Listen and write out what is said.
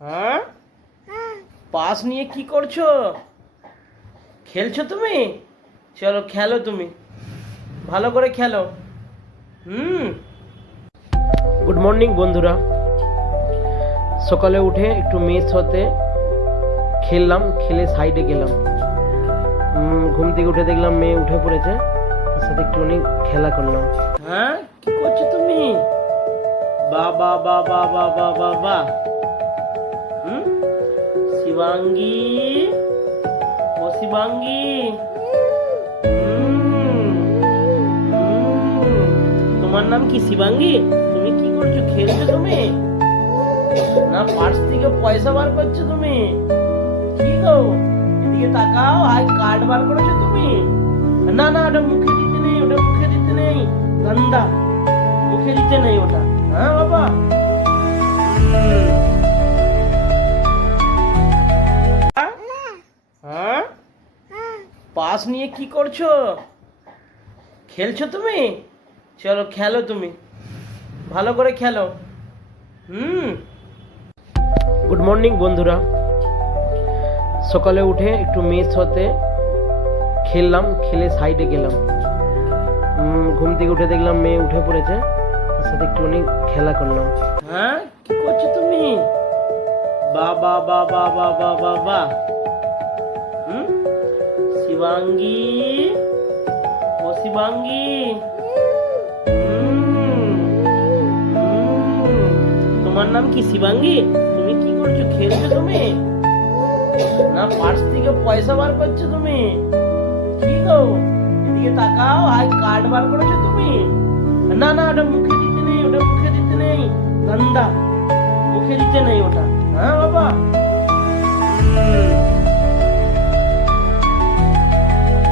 হ্যাঁ, পাস নিয়ে কি করছো? খেলছো তুমি? চলো খেলো, তুমি ভালো করে খেলো। গুড মর্নিং বন্ধুরা। সকালে উঠে একটু মেয়ের সাথে খেললাম, খেলে সাইডে গেলাম। ঘুম থেকে উঠে দেখলাম মেয়ে উঠে পড়েছে, তার সাথে একটুখানি খেলা করলাম। হ্যাঁ, কি করছো তুমি? বাবা বাবা বাবা বাবা। শিবাঙ্গী, ও শিবাঙ্গী। তোমার নাম কি শিবাঙ্গী? তুমি কি করছো? খেলছো তুমি? না পার্স থেকে পয়সা বার করছো তুমি? কি গো, এদিকে তাকাও। হাই কার্ড বার করেছো তুমি? না না, ওটা মুখে দিতে নেই, ওটা মুখে দিতে নেই, গন্ধা, মুখে দিতে নেই ওটা। হ্যাঁ বাবা। হ্যাঁ, পাস নিয়ে কি করছো? খেলছো তুমি? চলো খেলো, তুমি ভালো করে খেলো। গুড মর্নিং বন্ধুরা। সকালে উঠে একটু মেয়ের সাথে খেললাম, খেলে সাইডে গেলাম। ঘুম থেকে উঠে দেখলাম মেয়ে উঠে পড়েছে, তার সাথে একটুখানি খেলা করলাম। হ্যাঁ, কি করছো তুমি? বাবা বাবা বাবা বাবা। শিবাঙ্গী, ও শিবাঙ্গী। তোমার নাম কি শিবাঙ্গী? তুমি কি করছো? খেলছো তুমি? না পার্স থেকে পয়সা বার করছো তুমি? কি গো, এদিকে তাকাও। হাই কার্ড বার করেছো তুমি? না না, ওটা মুখে দিতে নেই, ওটা মুখে দিতে নেই, গন্ধা, মুখে দিতে নেই ওটা।